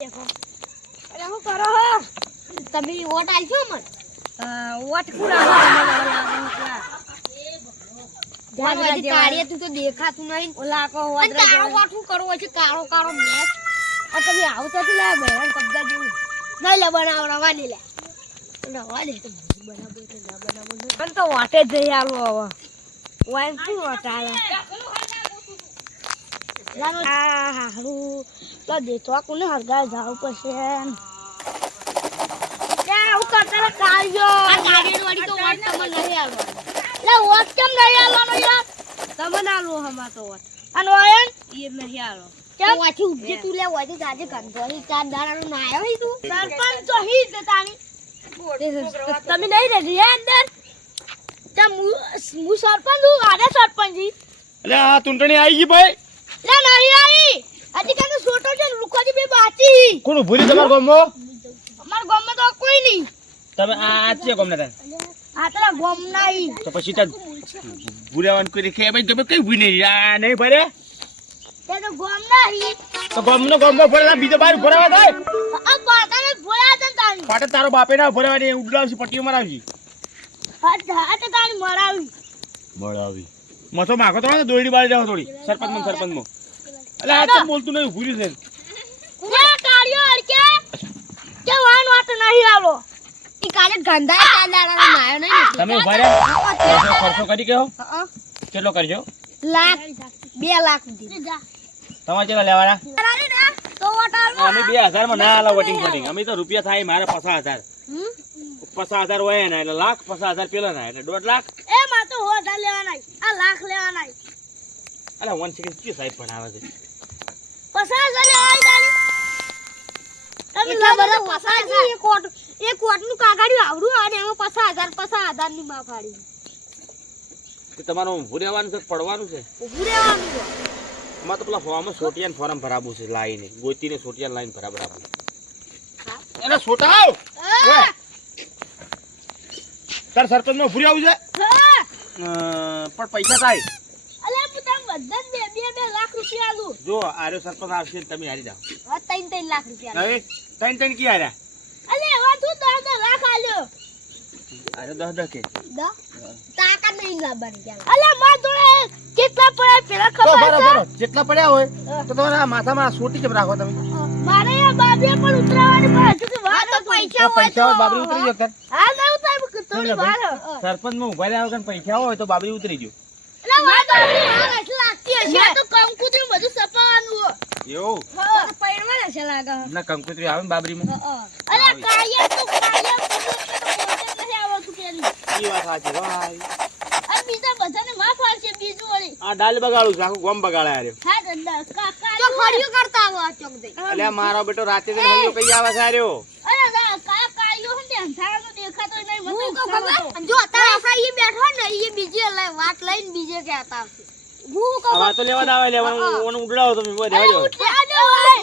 देखो अरे હું કરો હો તમે વોટ આલજો મન વોટ કુરા મને કાળિયા તું તો દેખાતું નહીં ઓલા કો વોટ કાળો વોટ હું કરવો છે કાળો કાળો મેચ આ તમે આવું તો લે બહેન કબજા જેવું નહીં લે બનાવવા દે લે બનાવવા દે તો બનાવો તો ના બનાવો પણ તો વાટે જઈ આલો હવે વાઈન શું વોટ આલે લાનો આ હારું તો દેતો કોને હરગા જાવ પછી ક્યાં હું કરતા કાળજો આ ગાડી વાળી તો વોટ તમને નહીં આલો લે વોટ કેમ નહીં આલવાનો યાર તમને આલો હમા તો વોટ અને ઓયન એ નહીં આલો કેમ વાથી ઉજે તું લે વાથી જાજે કંધોરી ચાર દાડાનો ના આવ્યો તું સરપંચ તો હી જ તાની તમે નહીં રે રે અંદર તમ મુ સરપંચ હું આડે સરપંચ જી અલે આ તુંટણી આવી ગઈ ભાઈ લે નહીં આવી હજી કાનો છોટો છે લુખોજી બે બાચી કોણ ભૂરી તમાર ગામમાં અમાર ગામમાં તો કોઈ નહીં તમે આ છે ગામના તને આ તારા ગામ નહીં તો પછી તા ભૂરેવાન કરી કે ભાઈ તમે કઈ ભૂઈ નહીં આ નહીં ભરે તે તો ગામ નહીં તો ગામમાં ભરેલા બીજો બાર ભરાવા થાય આ પાટાને ભોળા હતા તાણી પાટે તારો બાપે ના ભરેવાની ઉડલાવસી પટ્ટીઓ મરાવજી હા તો તાણી મરાવી મસો માખો તો દોડી બાળી જાવ થોડી સરપંચમાં અલે આ તો બોલતું નહીં ભૂરી છે લે કાળિયો અડકે કે વાન વાત નહીં આલો ઈ કાલે ગંધા કાંદારાનો નાયો નહીં તમે ભર્યા ખર્ચો કરી કેવો કેટલો કરજો લાખ 2 લાખ દી તમારે કેટલા લેવાના તો વટાળો અમે 2000 માં ના આલા વોટિંગ ફોટિંગ અમે તો રૂપિયા થાય મારે 50000 50000 હોય ને એટલે લાખ 50000 પેલા ના એટલે 1.5 લાખ એ માં તો 1000 લેવાના આ લાખ લેવાના અલા 1 સેકન્ડ કે સાહેબ પણ આવે છે 50000 લેવાય તારી તમે બધા 50000 એક કોટ નું કાગાડ્યું આવડું અને એમાં 50000 ની માં ફાડી કે તમારું ભૂરેવાનું છે પડવાનું છે ભૂરેવાનું છે અમાર તો પેલા ફોર્મ સોટિયાન ફોર્મ ભરાવું છે લાઈને ગોતીને સોટિયાન લાઈન બરાબર એને સોટા આવ તાર સરપંચ માં ભૂરી આવું છે પણ પૈસા થાય અલે હું તમ બધા 2 લાખ રૂપિયા આલું જો આર્યો સરપંચ આવશે તમે હારી જાવ હા 3 લાખ રૂપિયા હવે 3 કી આર્યા અલે એવા તું 10 લાખ આલ્યો અરે 10 કે તાકાત નહીં લાવવાની ક્યાં અલે માં જોડે કેટલા પડ્યા પેલા ખબર છે જેટલા પડ્યા હોય તો તમારા માથામાં સોટી કેમ રાખો તમે મારે આ બાબે પણ ઉતરાવાની પણ હજુ કે વાત તો પૈસા હોય પૈસા બાબરી ઉતરી ગયો કર હા ના ઉતાર થોડી વાર સરપંચ માં ઉભા રહ્યા વગર પૈસા હોય તો બાબરી ઉતરી ગયો અલે વાત બાબરી હા એટલે લાગતી હશે તો કંકુતરી બધું સપાવાનું એવું હા તો પૈણમાં હશે લાગે ના કંકુતરી આવે ને બાબરીમાં અલે કાયા તો નહીં આવતું પેલી ઈ વાત સાચી ભાઈ આ બીજા બધાને માફ આવશે બીજું વળી આ ડાલ બગાડું છે આખું ગમ બગાડ્યા રે હા દંડા કાકા તો ખડિયો કરતા આવો આ ચોક દે અલે મારો બેટો રાતે તો હરિયો કઈ આવે છે આર્યો અરે ના કાયો હંદે અંધારાનો દેખાતો નહીં મને ખબર જો તારા આખા બેઠો ને ઈ બીજી વાત લઈને બીજે કે હતા હું કહું હવે તો લેવા દાવા લેવાનું ઓને ઉડાડો તમે બોલ દેજો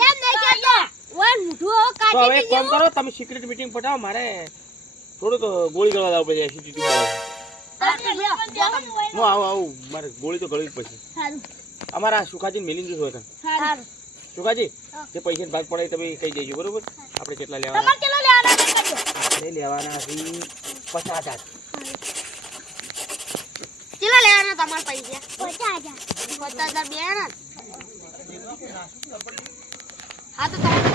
એમ નહીં કેતો વન મુઠો તો કાઢી હવે કોમ કરો તમે સિક્રેટ મીટિંગ પટાવો મારે થોડું તો ગોળી ગળવા દાવ પછી એસિડિટી હું આવું મારે ગોળી તો ગળવી જ પછી સારું અમારા સુખાજીને મેલીન જુસ હોય સારું સુખાજી જે પૈસા ભાગ પડે તમે કહી દેજો બરોબર આપણે કેટલા લેવાના તમારે કેટલો લેવાના છે કજો આપણે લેવાના છે 50000 કેટલા લેવાના તમારા પૈસા 50000 50000 બે ના હા તો તમે